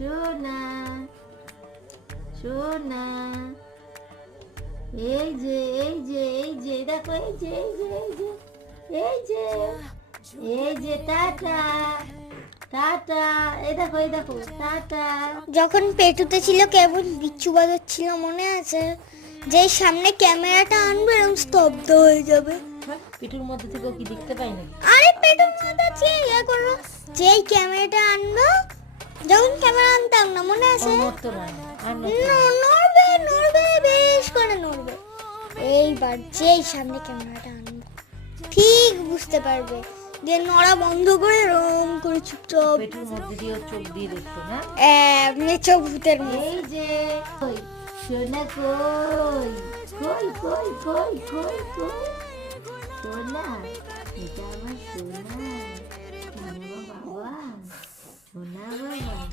সোনা সোনা এই যে এই যে এই যে দেখো এই যে এই যে এই যে যে যে টাটা টাটা। এই দেখো এই দেখো টাটা। যখন পেটুতে ছিল কেমন বিচ্ছু বাজাচ্ছিল মনে আছে? যেই সামনে ক্যামেরাটা আনবে এরকম স্তব্ধ হয়ে যাবে। পিঠুর মধ্যে থেকেও কি দেখতে পাই না আরে পেটুর মধ্যে আছে ইয়ে করো। যেই ক্যামেরাটা আনব যখন ক্যামেরা আনতাম না মনে আছে? নড়বে নড়বে বেশ করে নড়বে। এইবার যেই সামনে ক্যামেরাটা আনব ঠিক বুঝতে পারবে যে নড়া বন্ধ করে রং করে চুপচাপ পেটুর মধ্যে দিয়েও চোখ দিয়ে দেখতো না আহ, মেচো ভূতের মতো। এই যে সোনা কই? কই কই কই কই কই? সোনা এটা আমার সোনা